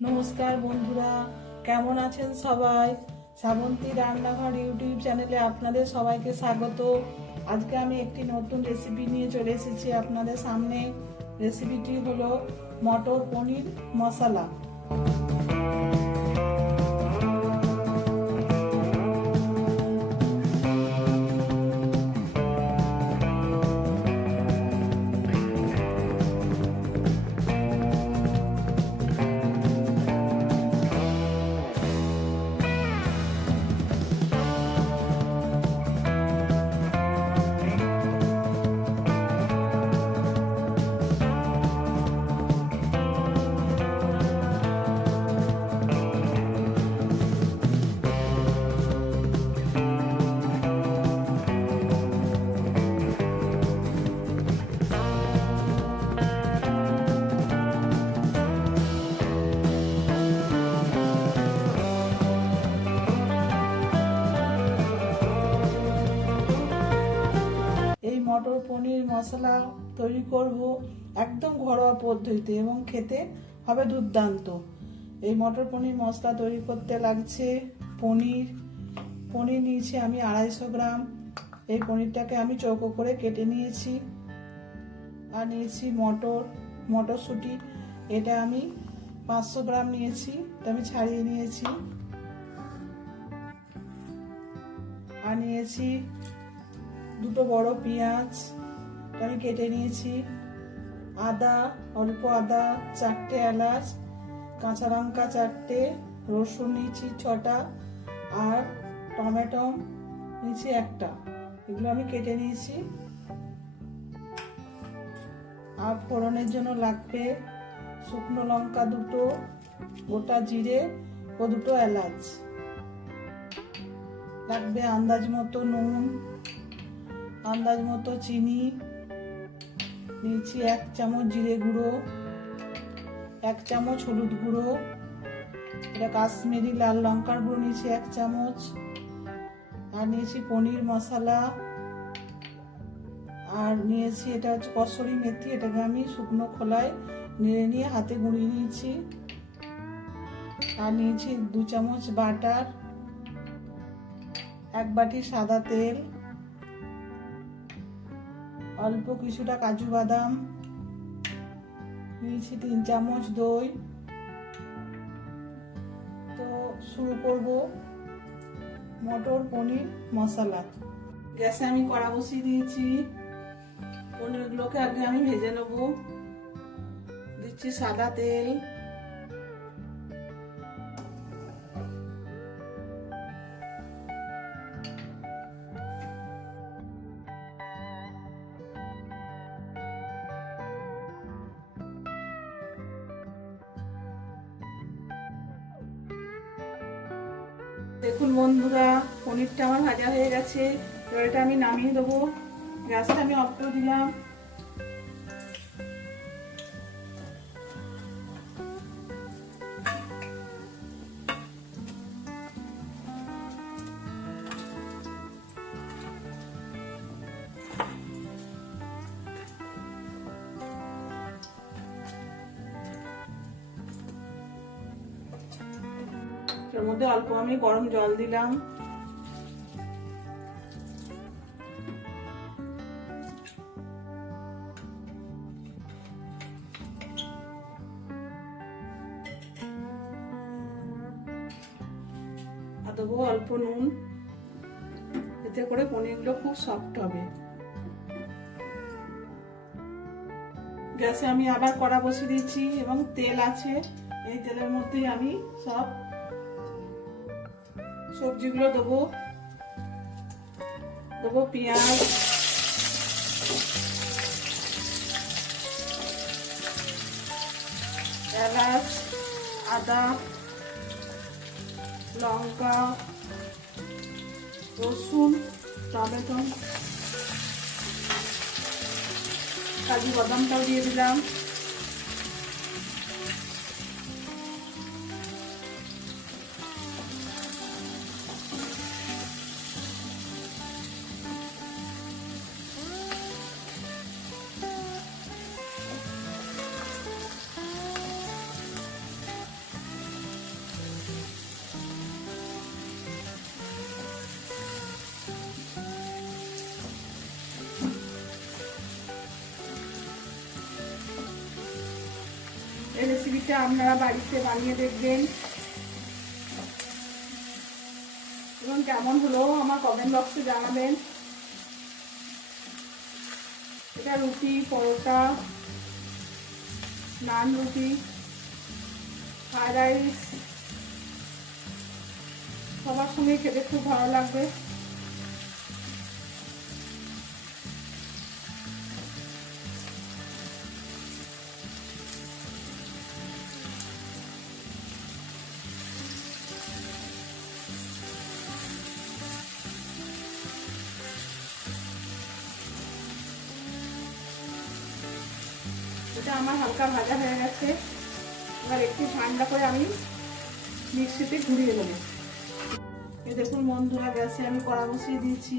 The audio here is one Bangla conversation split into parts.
নমস্কার বন্ধুরা, কেমন আছেন সবাই? শ্রাবন্তী রান্নাঘর ইউটিউব চ্যানেলে আপনাদের সবাইকে স্বাগত। আজকে আমি একটি নতুন রেসিপি নিয়ে চলে এসেছি আপনাদের সামনে। রেসিপিটি হলো মটর পনির মশলা। এই মটর পনির মশলা তৈরি করব একদম ঘরোয়া পদ্ধতিতে এবং খেতে হবে দুর্দান্ত। এই মটর পনির মশলা তৈরি করতে লাগছে পনির নিয়েছি আমি 250 গ্রাম। এই পনিরটাকে আমি চৌকো করে কেটে নিয়েছি। আর নিয়েছি মটরশুঁটি, এটা আমি 500 গ্রাম নিয়েছি, এটা আমি ছাড়িয়ে নিয়েছি। আর নিয়েছি দুটো বড় পেঁয়াজ, আমি কেটে নিয়েছি। আদা, অল্প আদা, 4টে এলাচ, কাঁচা লঙ্কা 4টে, রসুন নিয়েছি 6টা, আর টমেটো নিয়েছি 1টা। এগুলো আমি কেটে নিয়েছি। আর ফোড়নের জন্য লাগবে শুকনো লঙ্কা 2টো, গোটা জিরে ও 2টো এলাচ। লাগবে আন্দাজ মতো নুন, আন্দাজ মতো চিনি, নিয়েছি 1 চামচ জিরে গুঁড়ো, 1 চামচ হলুদ গুঁড়ো, এটা কাশ্মীরি লাল লঙ্কার গুঁড়ো নিয়েছি 1 চামচ, আর নিয়েছি পনির মশলা, আর নিয়েছি এটা হচ্ছে কসুরি মেথি, এটাকে আমি শুকনো খোলায় নেড়ে নিয়ে হাতে গুঁড়িয়ে নিয়েছি। আর নিয়েছি 2 চামচ বাটার, 1 বাটি সাদা তেল, অল্প কিছুটা কাজু বাদাম, নিয়েছি 3 চামচ দই। তো শুরু করব মটর পনির মশলা। গ্যাসে আমি কড়া বসিয়ে দিয়েছি। পনিরগুলোকে আগে আমি ভেজে নেব। দিচ্ছি সাদা তেল, দেখুন বন্ধুরা, পনিরটা আমার ভাজা হয়ে গেছে। এবার এটা আমি নামিয়ে দেবো। গ্যাসটা আমি অফ করে দিলাম। এর মধ্যে অল্প আমি গরম জল দিলাম। আর দেবো অল্প নুন, এতে করে পনিরগুলো খুব সফট হবে। গ্যাসে আমি আবার কড়া বসিয়ে দিচ্ছি এবং তেল আছে। এই তেলের মধ্যেই আমি সব সবজিগুলো দেবো। পেঁয়াজ, এলাচ, আদা, লঙ্কা, রসুন, টমেটো, কাজু বাদামটাও দিয়ে দিলাম। রেসিপিটা আপনারা বাড়িতে বানিয়ে দেখবেন এবং কেমন হলো আমার কমেন্ট বক্সে জানাবেন। এটা রুটি, পরোটা, নান রুটি, ফ্রাইড রাইস সবার সঙ্গে খেতে খুব ভালো লাগবে। এটা আমার হালকা ভাজা হয়ে গেছে, এবার একটু ঠান্ডা করে আমি মিক্সিতে ঘুরিয়ে নেব। এই দেখুন বন্ধুরা, গ্যাসে আমি কড়া বসিয়ে দিয়েছি,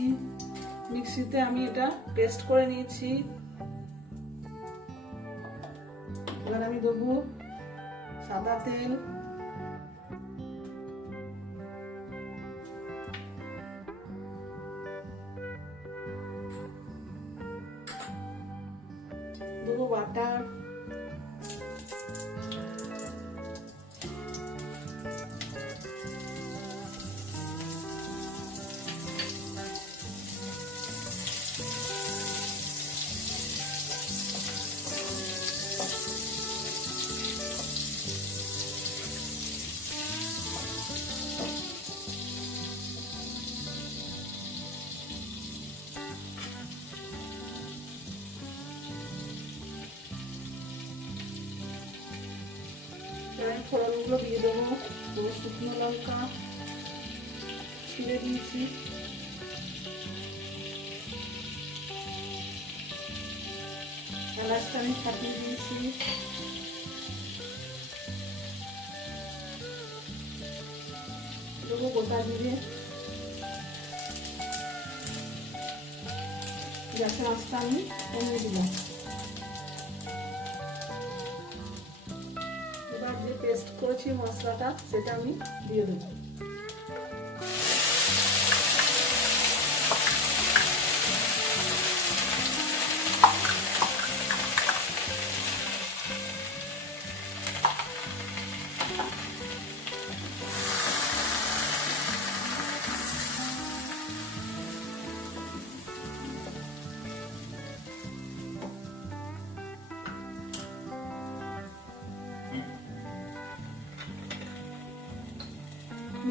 মিক্সিতে আমি এটা পেস্ট করে নিয়েছি। এবার আমি দেবো সাদা তেল, দেবো বাটার, ফোড়নগুলো দিয়ে দেবো, শুকনো লঙ্কা ছিঁড়ে দিয়েছি, এলাচটা আমি ফাটিয়ে দিয়েছি, দেবো গোটা জিরে, গ্যাসের আঁচটা আমি কমিয়ে দিলাম। এবার যে পেস্ট করেছি মশলাটা সেটা আমি দিয়ে দেবো।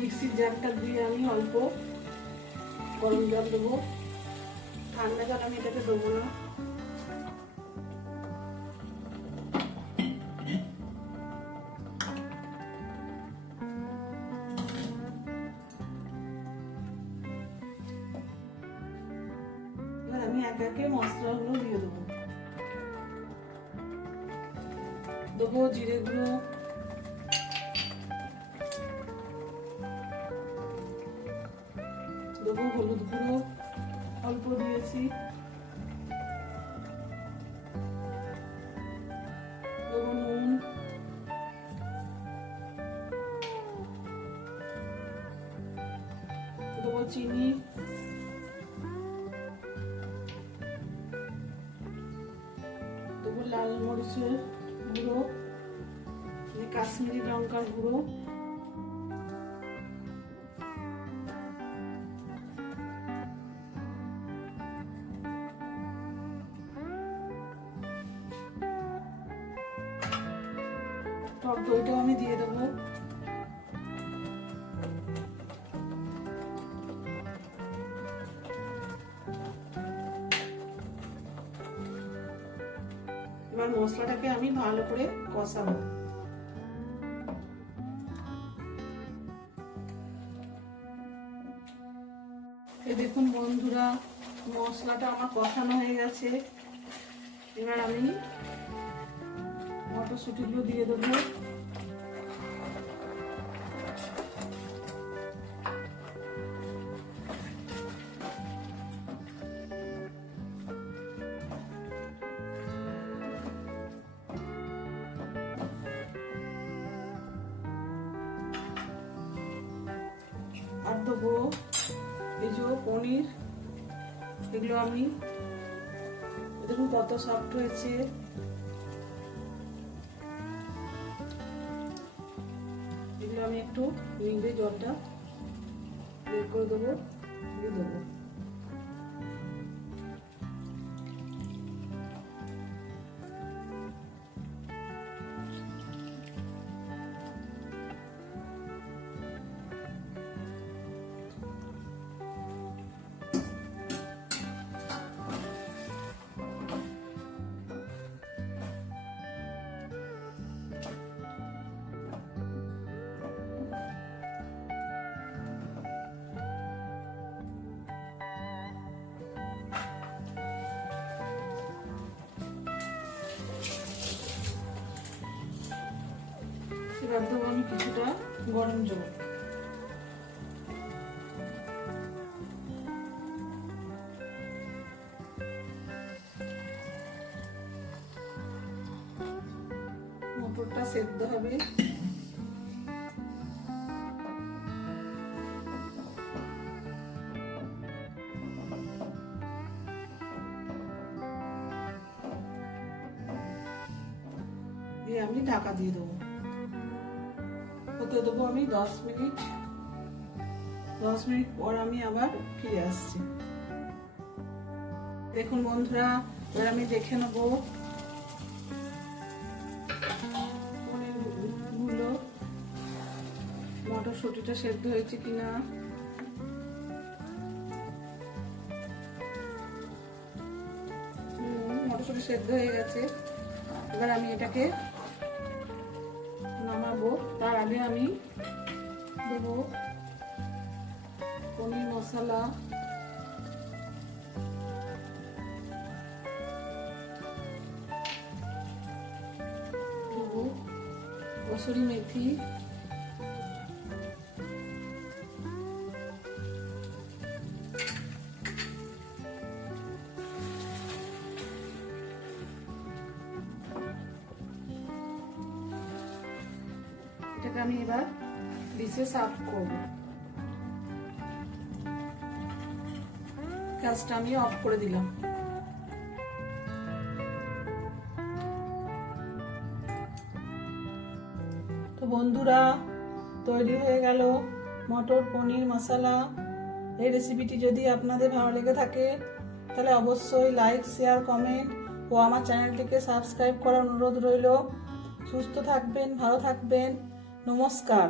মিক্সির জারটা দিয়ে আমি অল্প গরম জল দেবো, ঠান্ডা জল আমি এটাকে দেবো না। এবার আমি একে একে মশলাগুলো দিয়ে দেবো। দেবো জিরে গুঁড়ো, দেবো হলুদ গুঁড়ো, অল্প দিয়েছি, দেবো নুন, দেবো চিনি, দেবো লাল মরিচের গুঁড়ো, কাশ্মীরি লঙ্কার গুঁড়ো, টক দইটাও আমি দিয়ে দেবো। এবার মশলাটাকে আমি ভালো করে কষাবো। এই দেখুন বন্ধুরা, মশলাটা আমার কষানো হয়ে গেছে। এবার আমি মটরশুঁটিগুলো দিয়ে দেবো। আর দেবো এই যে পনির, এগুলো আমি দেখুন কত সফট হয়েছে। আমি একটু নিংড়ে জলটা বের করে দেবো, দিয়ে দেবো। এবার দেবো আমি কিছুটা গরম জল। মটরটা সেদ্ধ হবে। দিয়ে আমি ঢাকা দিয়ে দেবো। হতে দেবো আমি 10 মিনিট। 10 মিনিট পর আমি আবার ফিরে আসছি। দেখুন বন্ধুরা, এবার আমি দেখে নেবো পনিরগুলো মটরশুঁটিটা সেদ্ধ হয়েছে কিনা। মটরশুঁটি সেদ্ধ হয়ে গেছে। এবার আমি এটাকে নামাবো। তার আগে আমি দেবো পনির মশলা, দেবো কসুরি মেথি, এটাকে আমি এবার ডিশে সার্ভ করব। গ্যাসটা আমি অফ করে দিলাম। তো বন্ধুরা, তৈরি হয়ে গেল মটর পনির মশলা। এই রেসিপিটি যদি আপনাদের ভালো লেগে থাকে তাহলে অবশ্যই লাইক, শেয়ার, কমেন্ট ও আমার চ্যানেলটিকে সাবস্ক্রাইব করার অনুরোধ রইল। সুস্থ থাকবেন, ভালো থাকবেন। নমস্কার।